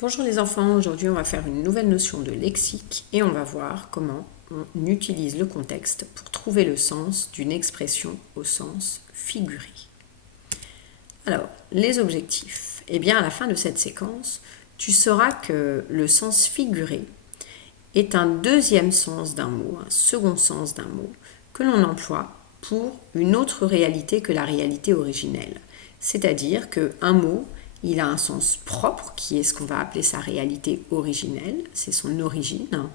Bonjour les enfants, aujourd'hui on va faire une nouvelle notion de lexique et on va voir comment on utilise le contexte pour trouver le sens d'une expression au sens figuré. Alors, les objectifs. Eh bien, à la fin de cette séquence, tu sauras que le sens figuré est un deuxième sens d'un mot, un second sens d'un mot, que l'on emploie pour une autre réalité que la réalité originelle. C'est-à-dire qu'un mot, il a un sens propre, qui est ce qu'on va appeler sa réalité originelle, c'est son origine,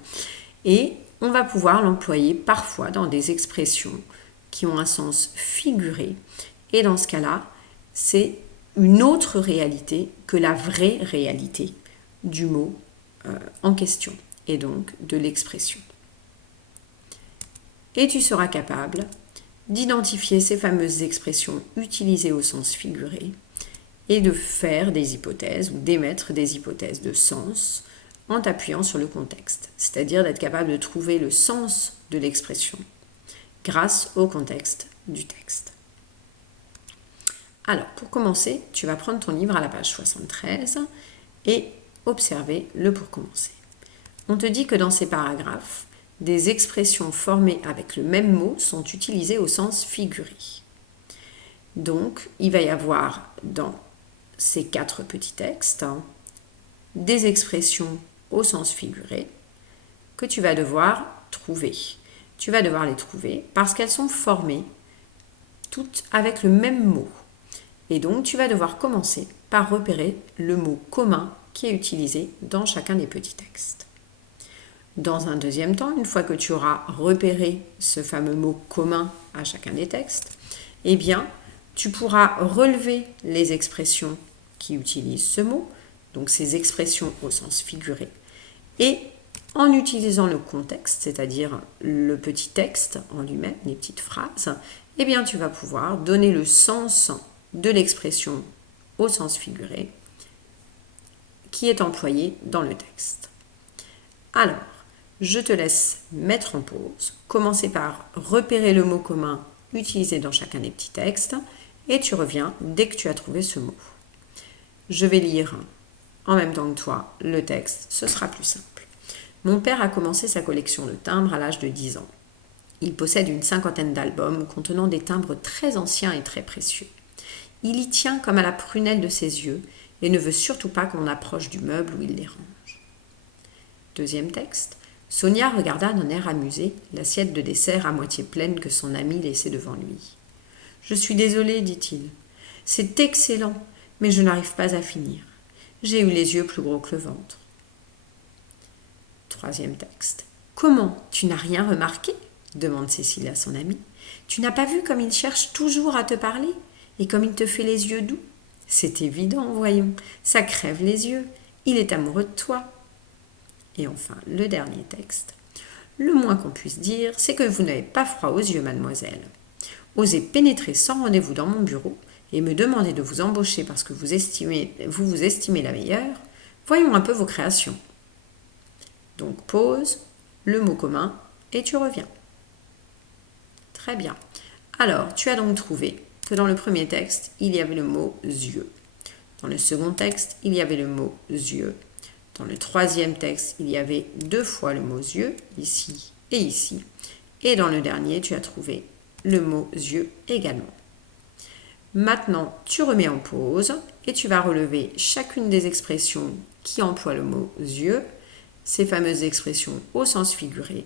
et on va pouvoir l'employer parfois dans des expressions qui ont un sens figuré, et dans ce cas-là, c'est une autre réalité que la vraie réalité du mot en question, et donc de l'expression. Et tu seras capable d'identifier ces fameuses expressions utilisées au sens figuré et de faire des hypothèses ou d'émettre des hypothèses de sens en t'appuyant sur le contexte, c'est-à-dire d'être capable de trouver le sens de l'expression grâce au contexte du texte. Alors, pour commencer, tu vas prendre ton livre à la page 73 et observer le pour commencer. On te dit que dans ces paragraphes, des expressions formées avec le même mot sont utilisées au sens figuré. Donc, il va y avoir dans ces 4 petits textes des expressions au sens figuré que tu vas devoir trouver. Tu vas devoir les trouver parce qu'elles sont formées toutes avec le même mot. Et donc, tu vas devoir commencer par repérer le mot commun qui est utilisé dans chacun des petits textes. Dans un deuxième temps, une fois que tu auras repéré ce fameux mot commun à chacun des textes, eh bien, tu pourras relever les expressions qui utilisent ce mot, donc ces expressions au sens figuré, et en utilisant le contexte, c'est-à-dire le petit texte en lui-même, les petites phrases, eh bien, tu vas pouvoir donner le sens de l'expression au sens figuré qui est employée dans le texte. Alors, je te laisse mettre en pause, commencer par repérer le mot commun utilisé dans chacun des petits textes et tu reviens dès que tu as trouvé ce mot. Je vais lire en même temps que toi le texte, ce sera plus simple. Mon père a commencé sa collection de timbres à l'âge de 10 ans. Il possède une 50aine d'albums contenant des timbres très anciens et très précieux. Il y tient comme à la prunelle de ses yeux et ne veut surtout pas qu'on approche du meuble où il les range. Deuxième texte. Sonia regarda d'un air amusé l'assiette de dessert à moitié pleine que son ami laissait devant lui. « Je suis désolée, dit-il. C'est excellent, mais je n'arrive pas à finir. J'ai eu les yeux plus gros que le ventre. » Troisième texte. « Comment, tu n'as rien remarqué ?» demande Cécile à son ami. « Tu n'as pas vu comme il cherche toujours à te parler et comme il te fait les yeux doux ? C'est évident, voyons, ça crève les yeux. Il est amoureux de toi. » Et enfin, le dernier texte. « Le moins qu'on puisse dire, c'est que vous n'avez pas froid aux yeux, mademoiselle. Osez pénétrer sans rendez-vous dans mon bureau et me demander de vous embaucher parce que vous vous estimez la meilleure. Voyons un peu vos créations. » Donc pause, le mot commun, et tu reviens. Très bien. Alors, tu as donc trouvé que dans le premier texte, il y avait le mot yeux. Dans le second texte, il y avait le mot yeux. Dans le troisième texte, il y avait 2 fois le mot yeux, ici et ici. Et dans le dernier, tu as trouvé le mot yeux également. Maintenant, tu remets en pause et tu vas relever chacune des expressions qui emploient le mot yeux, ces fameuses expressions au sens figuré,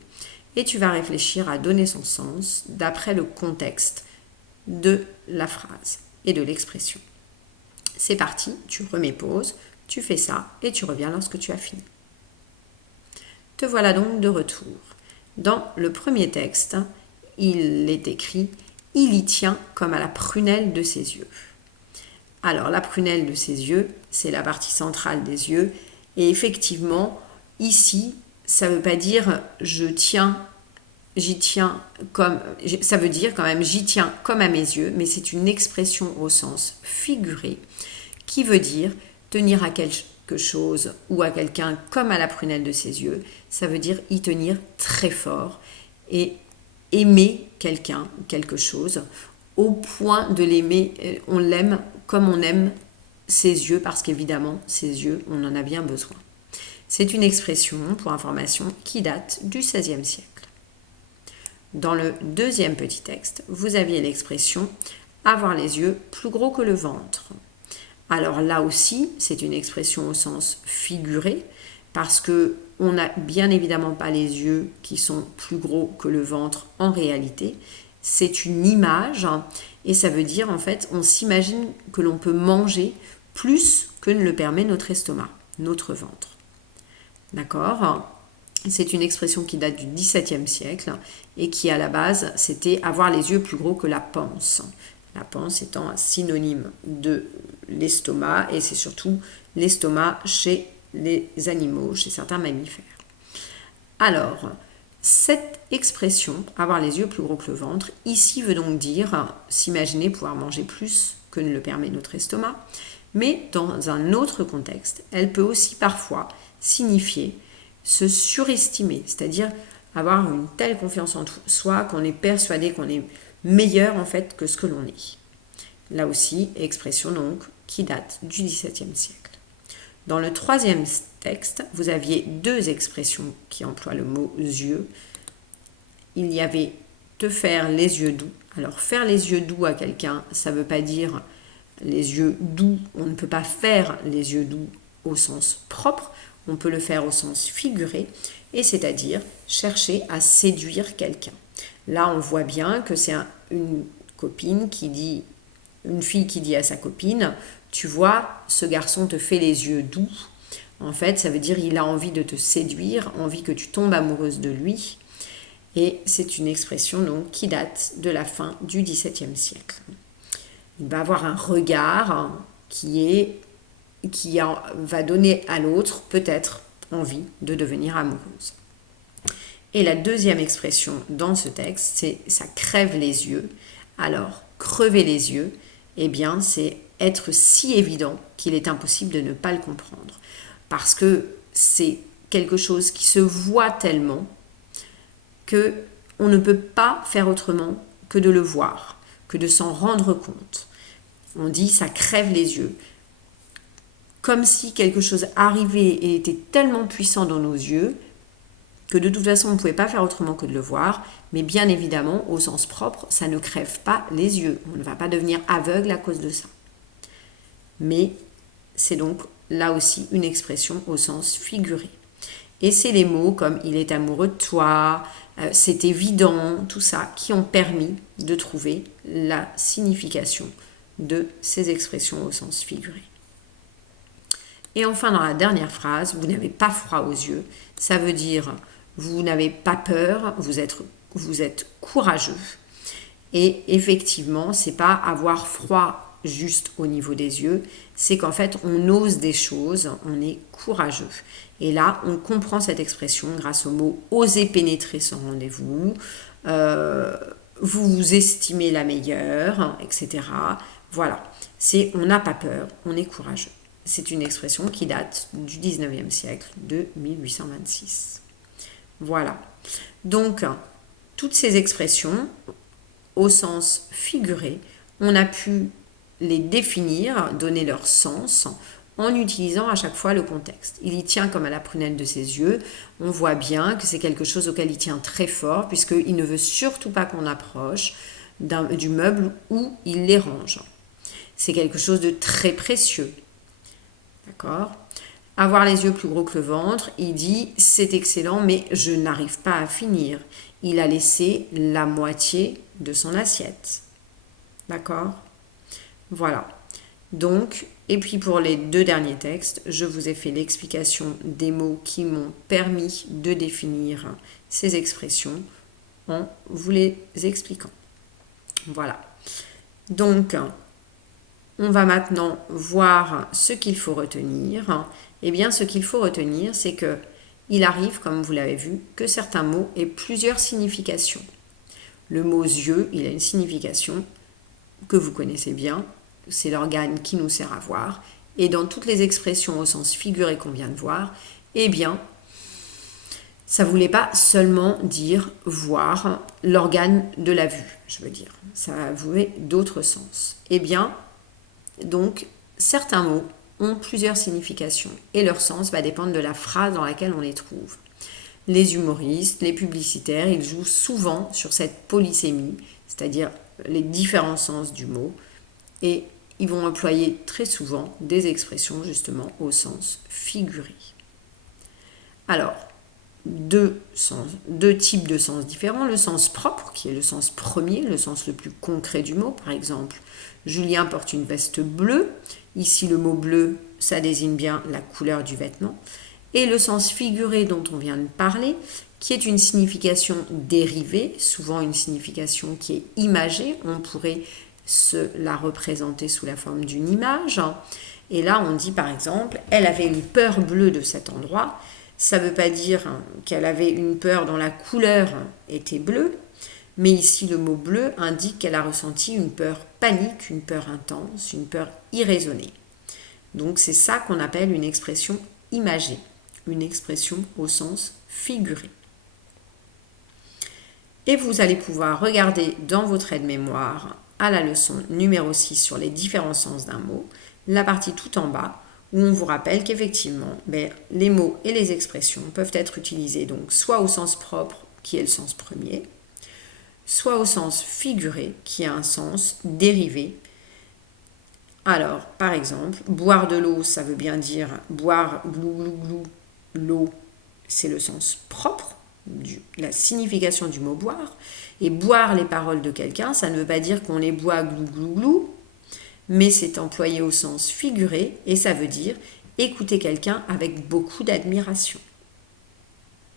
et tu vas réfléchir à donner son sens d'après le contexte de la phrase et de l'expression. C'est parti, tu remets pause, tu fais ça et tu reviens lorsque tu as fini. Te voilà donc de retour. Dans le premier texte, il est écrit « Il y tient comme à la prunelle de ses yeux ». Alors, la prunelle de ses yeux, c'est la partie centrale des yeux. Et effectivement, ici, ça ne veut pas dire « j'y tiens comme », ça veut dire quand même « j'y tiens comme à mes yeux », mais c'est une expression au sens figuré qui veut dire tenir à quelque chose ou à quelqu'un comme à la prunelle de ses yeux. Ça veut dire y tenir très fort et aimer quelqu'un, quelque chose, au point de l'aimer, on l'aime comme on aime ses yeux, parce qu'évidemment, ses yeux, on en a bien besoin. C'est une expression, pour information, qui date du XVIe siècle. Dans le deuxième petit texte, vous aviez l'expression « avoir les yeux plus gros que le ventre ». Alors là aussi, c'est une expression au sens figuré, parce qu'on n'a bien évidemment pas les yeux qui sont plus gros que le ventre en réalité. C'est une image, et ça veut dire en fait, on s'imagine que l'on peut manger plus que ne le permet notre estomac, notre ventre. D'accord ? C'est une expression qui date du XVIIe siècle et qui, à la base, c'était avoir les yeux plus gros que la panse. La panse étant un synonyme de l'estomac, et c'est surtout l'estomac chez les animaux, chez certains mammifères. Alors, cette expression, avoir les yeux plus gros que le ventre, ici veut donc dire s'imaginer pouvoir manger plus que ne le permet notre estomac, mais dans un autre contexte, elle peut aussi parfois signifier se surestimer, c'est-à-dire avoir une telle confiance en soi qu'on est persuadé qu'on est meilleur en fait que ce que l'on est. Là aussi, expression donc qui date du XVIIe siècle. Dans le troisième texte, vous aviez deux expressions qui emploient le mot yeux. Il y avait te faire les yeux doux. Alors faire les yeux doux à quelqu'un, ça ne veut pas dire les yeux doux. On ne peut pas faire les yeux doux au sens propre. On peut le faire au sens figuré, et c'est-à-dire chercher à séduire quelqu'un. Là, on voit bien que c'est une fille qui dit à sa copine, tu vois, ce garçon te fait les yeux doux. En fait, ça veut dire il a envie de te séduire, envie que tu tombes amoureuse de lui. Et c'est une expression donc qui date de la fin du XVIIe siècle. Il va avoir un regard qui va donner à l'autre peut-être envie de devenir amoureuse. Et la deuxième expression dans ce texte, c'est ça crève les yeux. Alors, crever les yeux, eh bien, c'est être si évident qu'il est impossible de ne pas le comprendre. Parce que c'est quelque chose qui se voit tellement qu'on ne peut pas faire autrement que de le voir, que de s'en rendre compte. On dit ça crève les yeux. Comme si quelque chose arrivait et était tellement puissant dans nos yeux que de toute façon on ne pouvait pas faire autrement que de le voir, mais bien évidemment au sens propre ça ne crève pas les yeux, on ne va pas devenir aveugle à cause de ça. Mais c'est donc là aussi une expression au sens figuré. Et c'est les mots comme il est amoureux de toi, c'est évident, tout ça qui ont permis de trouver la signification de ces expressions au sens figuré. Et enfin, dans la dernière phrase, vous n'avez pas froid aux yeux. Ça veut dire, vous n'avez pas peur, vous êtes courageux. Et effectivement, c'est pas avoir froid juste au niveau des yeux, c'est qu'en fait, on ose des choses, on est courageux. Et là, on comprend cette expression grâce au mot « oser pénétrer son rendez-vous », vous vous estimez la meilleure, etc. Voilà, on n'a pas peur, on est courageux. C'est une expression qui date du 19e siècle, de 1826. Voilà. Donc, toutes ces expressions, au sens figuré, on a pu les définir, donner leur sens, en utilisant à chaque fois le contexte. Il y tient comme à la prunelle de ses yeux. On voit bien que c'est quelque chose auquel il tient très fort, puisqu'il ne veut surtout pas qu'on approche du meuble où il les range. C'est quelque chose de très précieux. D'accord ? Avoir les yeux plus gros que le ventre, il dit c'est excellent, mais je n'arrive pas à finir. Il a laissé la moitié de son assiette. D'accord ? Voilà. Donc, et puis pour les deux derniers textes, je vous ai fait l'explication des mots qui m'ont permis de définir ces expressions en vous les expliquant. Voilà. Donc, on va maintenant voir ce qu'il faut retenir. Eh bien, ce qu'il faut retenir, c'est que il arrive, comme vous l'avez vu, que certains mots aient plusieurs significations. Le mot yeux, il a une signification que vous connaissez bien. C'est l'organe qui nous sert à voir. Et dans toutes les expressions au sens figuré qu'on vient de voir, eh bien, ça ne voulait pas seulement dire voir l'organe de la vue, je veux dire. Ça voulait d'autres sens. Eh bien, donc, certains mots ont plusieurs significations et leur sens va dépendre de la phrase dans laquelle on les trouve. Les humoristes, les publicitaires, ils jouent souvent sur cette polysémie, c'est-à-dire les différents sens du mot, et ils vont employer très souvent des expressions justement au sens figuré. Alors, deux types de sens différents. Le sens propre, qui est le sens premier, le sens le plus concret du mot. Par exemple, Julien porte une veste bleue. Ici, le mot bleu, ça désigne bien la couleur du vêtement. Et le sens figuré dont on vient de parler, qui est une signification dérivée, souvent une signification qui est imagée. On pourrait se la représenter sous la forme d'une image. Et là, on dit par exemple, elle avait une peur bleue de cet endroit. Ça ne veut pas dire qu'elle avait une peur dont la couleur était bleue, mais ici le mot bleu indique qu'elle a ressenti une peur panique, une peur intense, une peur irraisonnée. Donc c'est ça qu'on appelle une expression imagée, une expression au sens figuré. Et vous allez pouvoir regarder dans votre aide-mémoire à la leçon numéro 6 sur les différents sens d'un mot, la partie tout en bas, où on vous rappelle qu'effectivement, les mots et les expressions peuvent être utilisés donc soit au sens propre, qui est le sens premier, soit au sens figuré, qui a un sens dérivé. Alors, par exemple, boire de l'eau, ça veut bien dire boire glou glou glou, l'eau, c'est le sens propre, la signification du mot boire, et boire les paroles de quelqu'un, ça ne veut pas dire qu'on les boit glou glou glou, mais c'est employé au sens figuré et ça veut dire écouter quelqu'un avec beaucoup d'admiration.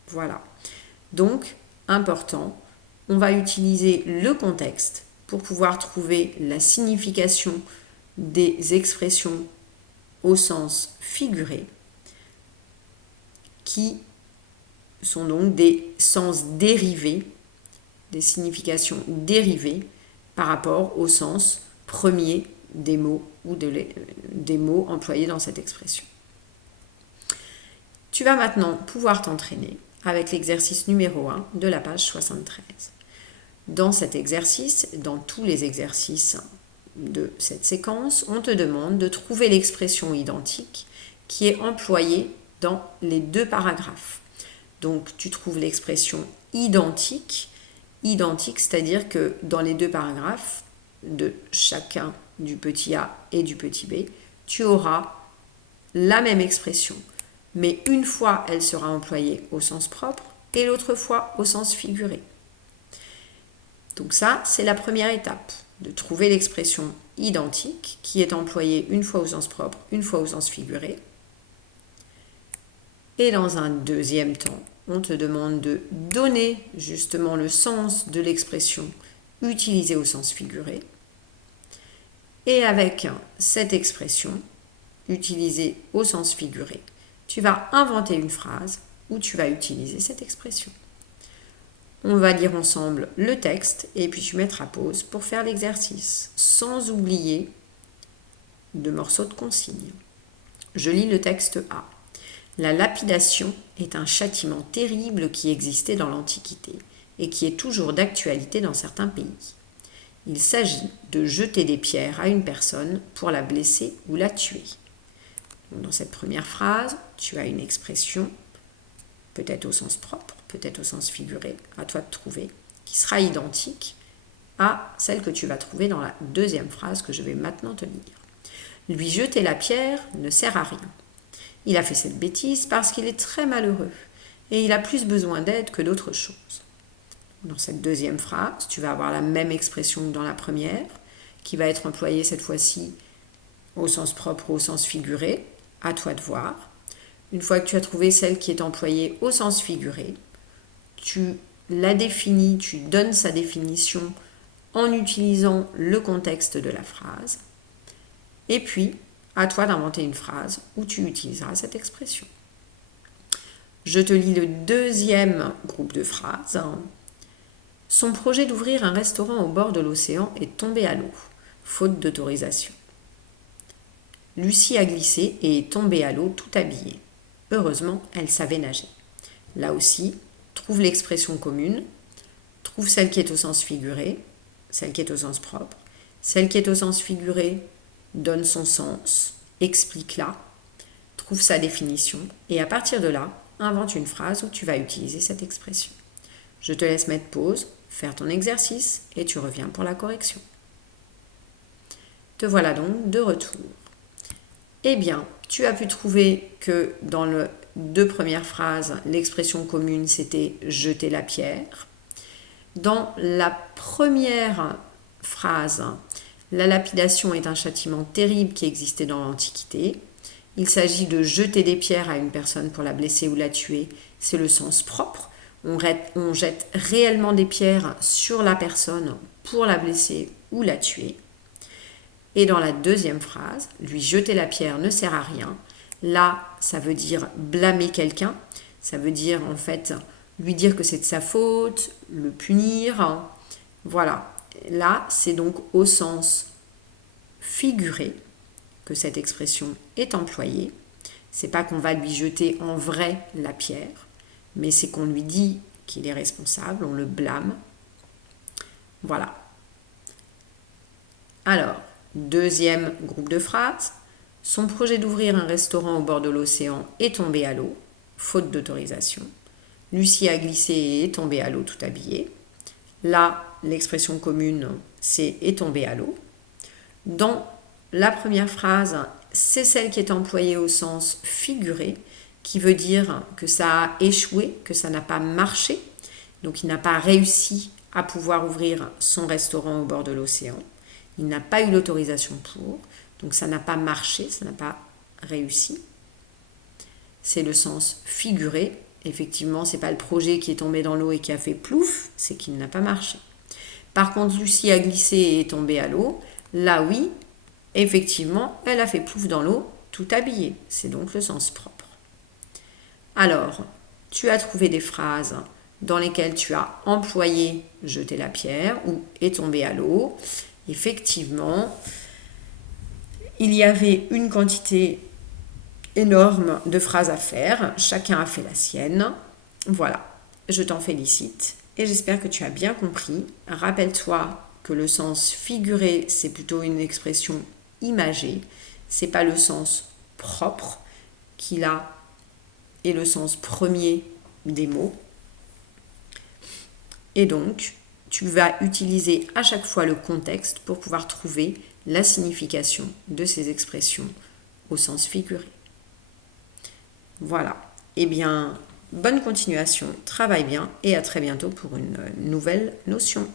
Voilà. Donc, important, on va utiliser le contexte pour pouvoir trouver la signification des expressions au sens figuré, qui sont donc des sens dérivés, des significations dérivées par rapport au sens premier des mots ou des mots employés dans cette expression. Tu vas maintenant pouvoir t'entraîner avec l'exercice numéro 1 de la page 73. Dans cet exercice, dans tous les exercices de cette séquence, on te demande de trouver l'expression identique qui est employée dans les deux paragraphes. Donc tu trouves l'expression identique, c'est-à-dire que dans les deux paragraphes de chacun du petit a et du petit b, tu auras la même expression, mais une fois elle sera employée au sens propre et l'autre fois au sens figuré. Donc ça, c'est la première étape, de trouver l'expression identique qui est employée une fois au sens propre, une fois au sens figuré. Et dans un deuxième temps, on te demande de donner justement le sens de l'expression utilisée au sens figuré. Et avec cette expression utilisée au sens figuré, tu vas inventer une phrase où tu vas utiliser cette expression. On va lire ensemble le texte et puis tu mettras pause pour faire l'exercice, sans oublier de morceaux de consignes. Je lis le texte A. La lapidation est un châtiment terrible qui existait dans l'Antiquité et qui est toujours d'actualité dans certains pays. Il s'agit de jeter des pierres à une personne pour la blesser ou la tuer. Dans cette première phrase, tu as une expression, peut-être au sens propre, peut-être au sens figuré, à toi de trouver, qui sera identique à celle que tu vas trouver dans la deuxième phrase que je vais maintenant te lire. Lui jeter la pierre ne sert à rien. Il a fait cette bêtise parce qu'il est très malheureux et il a plus besoin d'aide que d'autre chose. Dans cette deuxième phrase, tu vas avoir la même expression que dans la première, qui va être employée cette fois-ci au sens propre ou au sens figuré, à toi de voir. Une fois que tu as trouvé celle qui est employée au sens figuré, tu la définis, tu donnes sa définition en utilisant le contexte de la phrase. Et puis, à toi d'inventer une phrase où tu utiliseras cette expression. Je te lis le deuxième groupe de phrases. Son projet d'ouvrir un restaurant au bord de l'océan est tombé à l'eau, faute d'autorisation. Lucie a glissé et est tombée à l'eau tout habillée. Heureusement, elle savait nager. Là aussi, trouve l'expression commune, trouve celle qui est au sens figuré, celle qui est au sens propre. Celle qui est au sens figuré, donne son sens, explique-la, trouve sa définition et à partir de là, invente une phrase où tu vas utiliser cette expression. Je te laisse mettre pause, faire ton exercice et tu reviens pour la correction. Te voilà donc de retour. Eh bien, tu as pu trouver que dans les 2 premières phrases, l'expression commune c'était jeter la pierre. Dans la première phrase, la lapidation est un châtiment terrible qui existait dans l'Antiquité. Il s'agit de jeter des pierres à une personne pour la blesser ou la tuer. C'est le sens propre. On jette réellement des pierres sur la personne pour la blesser ou la tuer. Et dans la deuxième phrase, lui jeter la pierre ne sert à rien. Là, ça veut dire blâmer quelqu'un. Ça veut dire en fait lui dire que c'est de sa faute, le punir. Voilà. Là, c'est donc au sens figuré que cette expression est employée. C'est pas qu'on va lui jeter en vrai la pierre, mais c'est qu'on lui dit qu'il est responsable, on le blâme. Voilà. Alors, deuxième groupe de phrases. Son projet d'ouvrir un restaurant au bord de l'océan est tombé à l'eau, faute d'autorisation. Lucie a glissé et est tombée à l'eau tout habillée. Là, l'expression commune, c'est est tombée à l'eau. Dans la première phrase, c'est celle qui est employée au sens figuré, qui veut dire que ça a échoué, que ça n'a pas marché. Donc il n'a pas réussi à pouvoir ouvrir son restaurant au bord de l'océan. Il n'a pas eu l'autorisation pour, donc ça n'a pas marché, ça n'a pas réussi. C'est le sens figuré. Effectivement, ce n'est pas le projet qui est tombé dans l'eau et qui a fait plouf, c'est qu'il n'a pas marché. Par contre, Lucie a glissé et est tombée à l'eau. Là, oui, effectivement, elle a fait plouf dans l'eau, tout habillée. C'est donc le sens propre. Alors, tu as trouvé des phrases dans lesquelles tu as employé jeter la pierre ou est tombé à l'eau. Effectivement, il y avait une quantité énorme de phrases à faire. Chacun a fait la sienne. Voilà, je t'en félicite et j'espère que tu as bien compris. Rappelle-toi que le sens figuré, c'est plutôt une expression imagée. C'est pas le sens propre qu'il a et le sens premier des mots. Et donc, tu vas utiliser à chaque fois le contexte pour pouvoir trouver la signification de ces expressions au sens figuré. Voilà. Eh bien, bonne continuation, travaille bien et à très bientôt pour une nouvelle notion.